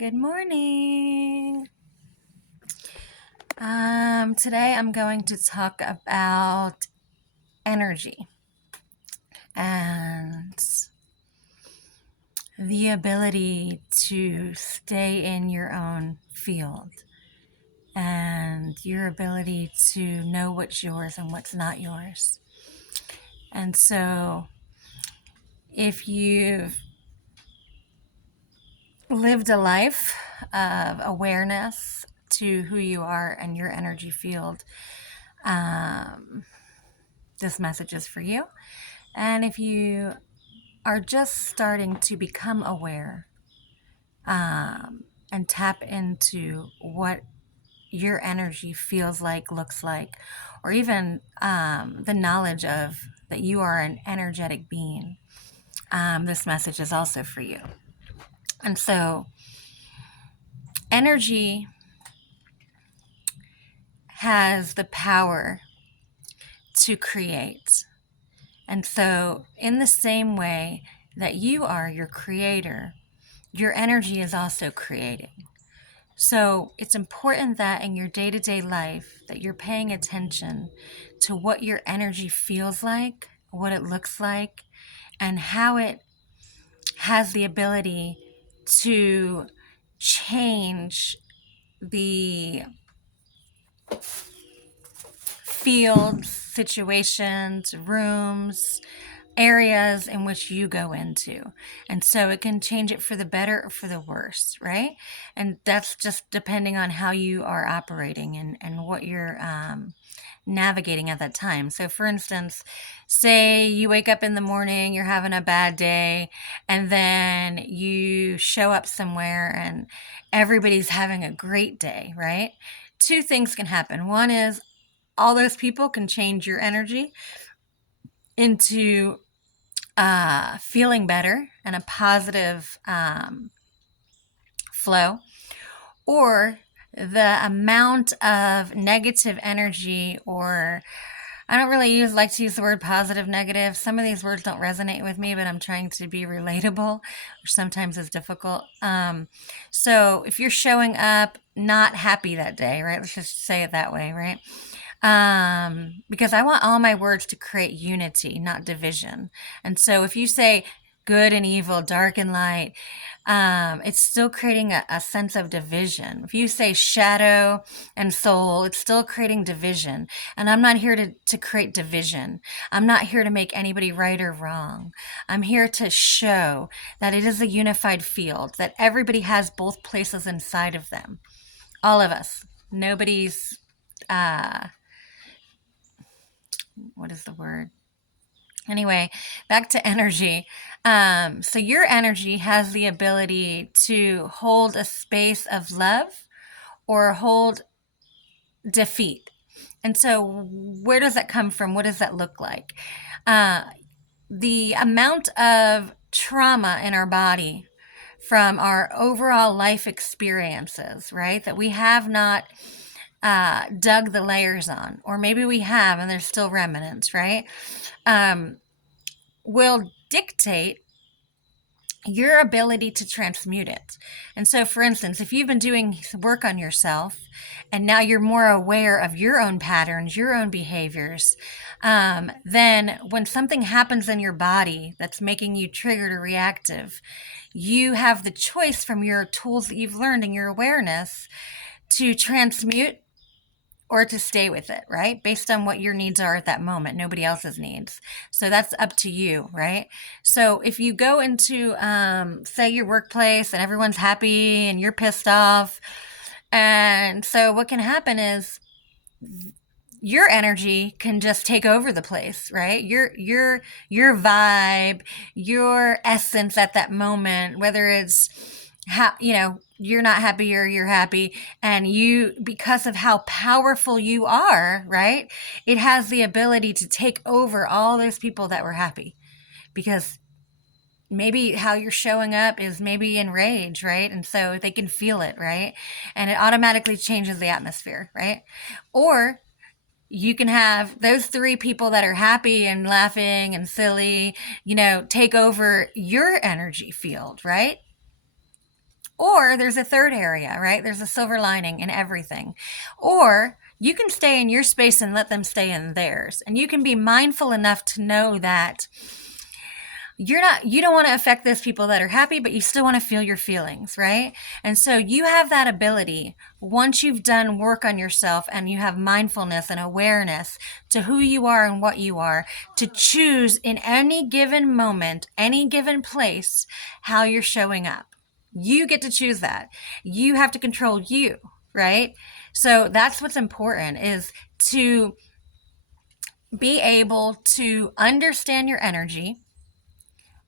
Good morning. Today I'm going to talk about energy and the ability to stay in your own field and your ability to know what's yours and what's not yours. And so, if you've lived a life of awareness to who you are and your energy field, this message is for you. And if you are just starting to become aware and tap into what your energy feels like, looks like, or even the knowledge of that you are an energetic being, this message is also for you. And so, energy has the power to create. And so, in the same way that you are your creator, your energy is also creating. So it's important that in your day-to-day life that you're paying attention to what your energy feels like, what it looks like, and how it has the ability to change the fields, situations, rooms, areas in which you go into. And so it can change it for the better or for the worse, right? And that's just depending on how you are operating and what you're navigating at that time. So, for instance, say you wake up in the morning, you're having a bad day, and then you show up somewhere and everybody's having a great day, right? Two things can happen. One is all those people can change your energy into feeling better and a positive flow, or the amount of negative energy, or I don't really like to use the word positive, negative. Some of these words don't resonate with me, but I'm trying to be relatable, which sometimes is difficult. So if you're showing up not happy that day, right? Let's just say it that way, right? Because I want all my words to create unity, not division. And so if you say good and evil, dark and light, it's still creating a sense of division. If you say shadow and soul, it's still creating division. And I'm not here to create division. I'm not here to make anybody right or wrong. I'm here to show that it is a unified field, that everybody has both places inside of them. All of us. Nobody's, what is the word? Anyway, back to energy. So your energy has the ability to hold a space of love or hold defeat. And so where does that come from? What does that look like? The amount of trauma in our body from our overall life experiences, right? That we have not dug the layers on, or maybe we have and there's still remnants, right? Will dictate your ability to transmute it. And so, for instance, if you've been doing work on yourself and now you're more aware of your own patterns, your own behaviors, then when something happens in your body that's making you triggered or reactive, you have the choice from your tools that you've learned and your awareness to transmute or to stay with it, right? Based on what your needs are at that moment, nobody else's needs. So that's up to you, right? So if you go into, say, your workplace and everyone's happy and you're pissed off, and so what can happen is your energy can just take over the place, right? Your vibe, your essence at that moment, whether it's how, you're not happy or you're happy, and you, because of how powerful you are, right? It has the ability to take over all those people that were happy, because maybe how you're showing up is maybe in rage, right? And so they can feel it, right? And it automatically changes the atmosphere, right? Or you can have those three people that are happy and laughing and silly, take over your energy field, right? Or there's a third area, right? There's a silver lining in everything. Or you can stay in your space and let them stay in theirs. And you can be mindful enough to know that you don't want to affect those people that are happy, but you still want to feel your feelings, right? And so you have that ability once you've done work on yourself and you have mindfulness and awareness to who you are and what you are, to choose in any given moment, any given place, how you're showing up. You get to choose that. You have to control you, right? So that's what's important, is to be able to understand your energy,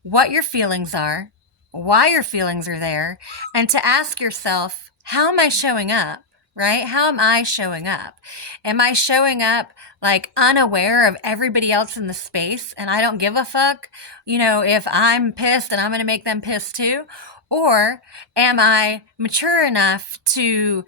what your feelings are, why your feelings are there, and to ask yourself, how am I showing up? Right? How am I showing up? Am I showing up like unaware of everybody else in the space and I don't give a fuck, if I'm pissed and I'm going to make them pissed too? Or am I mature enough to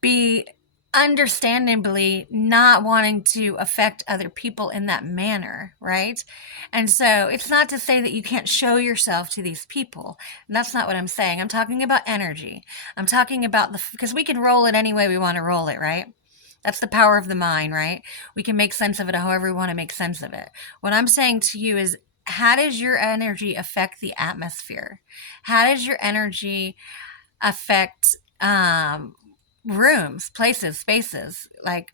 be understandably not wanting to affect other people in that manner, right? And so it's not to say that you can't show yourself to these people. And that's not what I'm saying. I'm talking about energy. I'm talking about because we can roll it any way we want to roll it, right? That's the power of the mind, right? We can make sense of it however we want to make sense of it. What I'm saying to you is, how does your energy affect the atmosphere? How does your energy affect rooms, places, spaces? Like,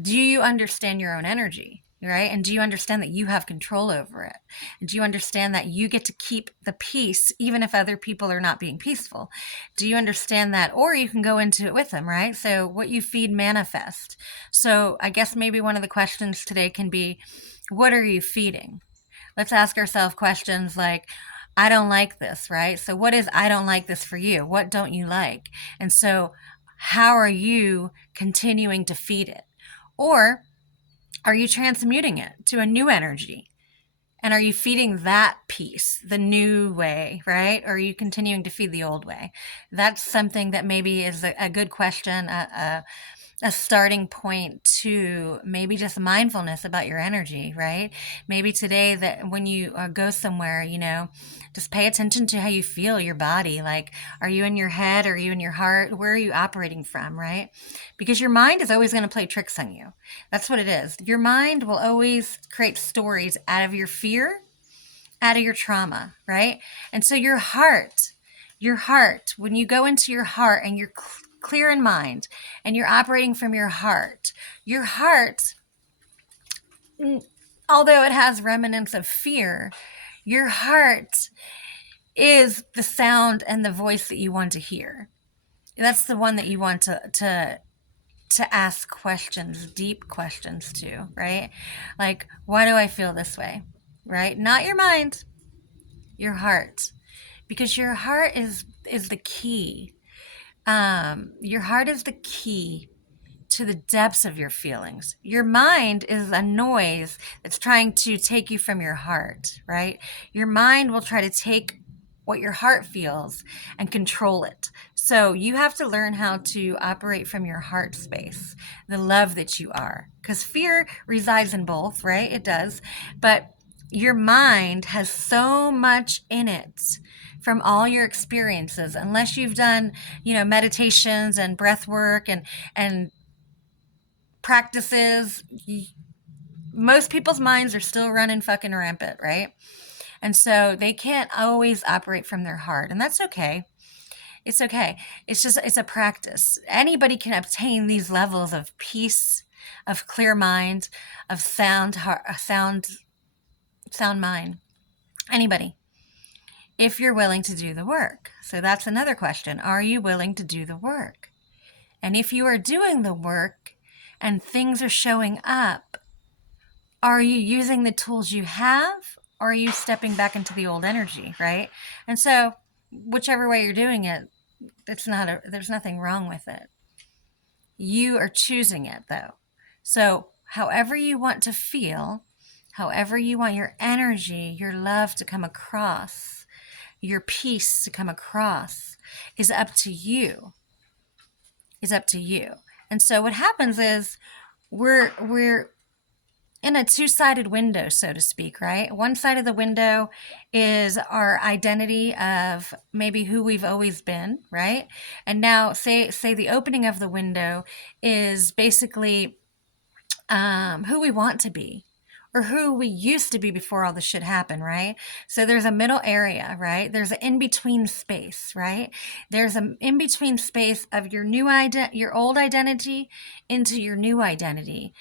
do you understand your own energy, right? And do you understand that you have control over it? And do you understand that you get to keep the peace even if other people are not being peaceful? Do you understand that? Or you can go into it with them, right? So what you feed manifest. So I guess maybe one of the questions today can be, what are you feeding? Let's ask ourselves questions like, I don't like this, right? So what is I don't like this for you? What don't you like? And so how are you continuing to feed it? Or are you transmuting it to a new energy? And are you feeding that piece the new way, right? Or are you continuing to feed the old way? That's something that maybe is a good question, a starting point to maybe just mindfulness about your energy, right? Maybe today that when you go somewhere, just pay attention to how you feel your body. Like, are you in your head? Are you in your heart? Where are you operating from, right? Because your mind is always going to play tricks on you. That's what it is. Your mind will always create stories out of your fear, out of your trauma, right? And so your heart, when you go into your heart and you're clear in mind and you're operating from your heart, although it has remnants of fear, your heart is the sound and the voice that you want to hear. That's the one that you want to ask questions, deep questions to, right? Like, why do I feel this way? Right? Not your mind, your heart. Because your heart is the key. Your heart is the key to the depths of your feelings. Your mind is a noise that's trying to take you from your heart, right? Your mind will try to take what your heart feels and control it. So you have to learn how to operate from your heart space, the love that you are. Because fear resides in both, right? It does. But your mind has so much in it from all your experiences, unless you've done, meditations and breath work and practices. Most people's minds are still running fucking rampant, right? And so they can't always operate from their heart, and that's okay. It's okay. It's a practice. Anybody can obtain these levels of peace, of clear mind, of sound mind. Anybody, if you're willing to do the work. So that's another question. Are you willing to do the work? And if you are doing the work and things are showing up, are you using the tools you have, or are you stepping back into the old energy, right? And so whichever way you're doing it, there's nothing wrong with it. You are choosing it, though. So however you want to feel, however you want your energy, your love to come across, your peace to come across, is up to you. And so what happens is we're in a two-sided window, so to speak, right? One side of the window is our identity of maybe who we've always been, right? And now say the opening of the window is basically who we want to be, or who we used to be before all this shit happened, right? So there's a middle area, right? There's an in-between space, right? There's an in-between space of your your old identity into your new identity.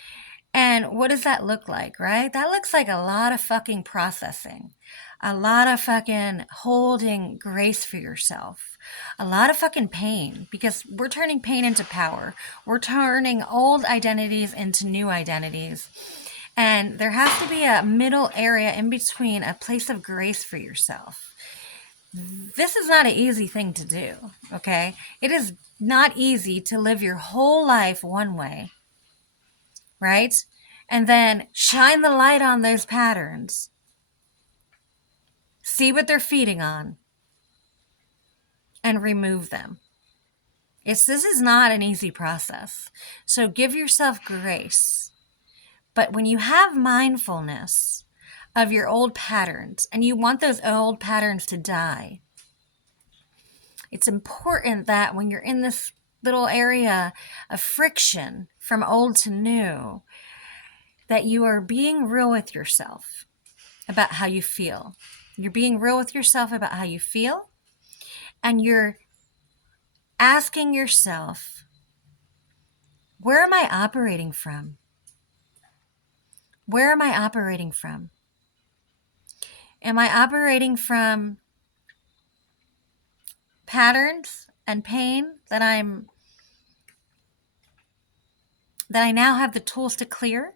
And what does that look like, right? That looks like a lot of fucking processing, a lot of fucking holding grace for yourself, a lot of fucking pain, because we're turning pain into power. We're turning old identities into new identities. And there has to be a middle area in between, a place of grace for yourself. This is not an easy thing to do, okay? It is not easy to live your whole life one way, right? And then shine the light on those patterns. See what they're feeding on and remove them. This is not an easy process. So give yourself grace. But when you have mindfulness of your old patterns and you want those old patterns to die, it's important that when you're in this little area of friction from old to new, that you are being real with yourself about how you feel. You're being real with yourself about how you feel, and you're asking yourself, where am I operating from? Where am I operating from? Am I operating from patterns and pain that I now have the tools to clear?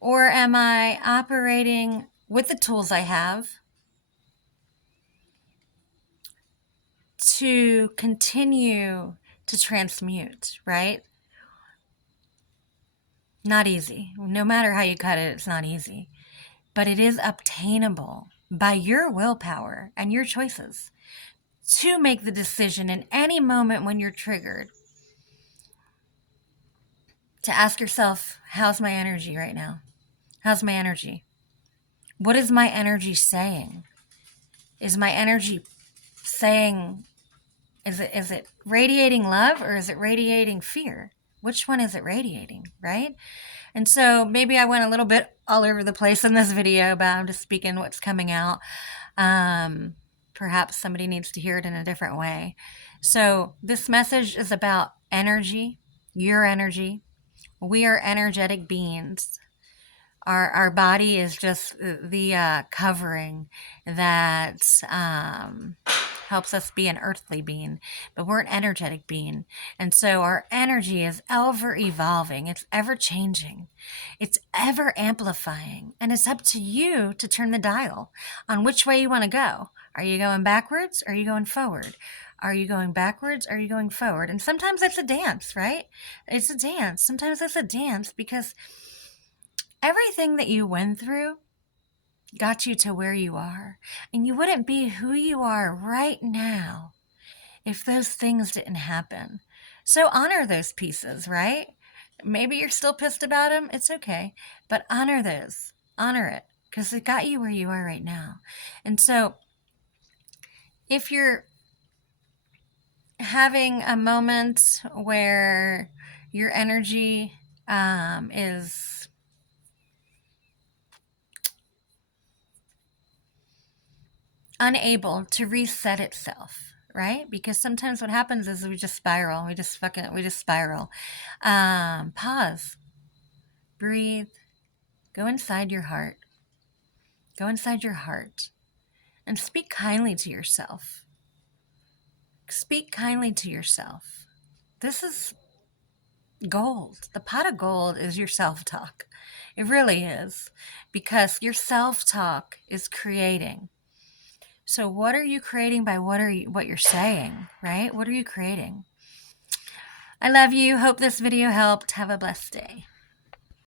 Or am I operating with the tools I have to continue to transmute, right? Not easy. No matter how you cut it, it's not easy. But it is obtainable by your willpower and your choices to make the decision in any moment when you're triggered to ask yourself, how's my energy right now? How's my energy? What is my energy saying? Is my energy saying, is it radiating love, or is it radiating fear? Which one is it radiating, right? And so maybe I went a little bit all over the place in this video, but I'm just speaking what's coming out. Perhaps somebody needs to hear it in a different way. So this message is about energy, your energy. We are energetic beings. Our body is just the covering that helps us be an earthly being, but we're an energetic being. And so our energy is ever evolving. It's ever changing. It's ever amplifying. And it's up to you to turn the dial on which way you want to go. Are you going backwards? Or are you going forward? Are you going backwards? Or are you going forward? And sometimes it's a dance, right? It's a dance. Sometimes it's a dance because everything that you went through got you to where you are. And you wouldn't be who you are right now if those things didn't happen. So honor those pieces, right? Maybe you're still pissed about them. It's okay. But honor those. Honor it. Because it got you where you are right now. And so if you're having a moment where your energy is unable to reset itself, right? Because sometimes what happens is we just spiral. We just spiral. Pause. Breathe. Go inside your heart. Go inside your heart and speak kindly to yourself. Speak kindly to yourself. This is gold. The pot of gold is your self-talk. It really is, because your self-talk is creating. So what are you creating by what you're saying, right? What are you creating? I love you. Hope this video helped. Have a blessed day.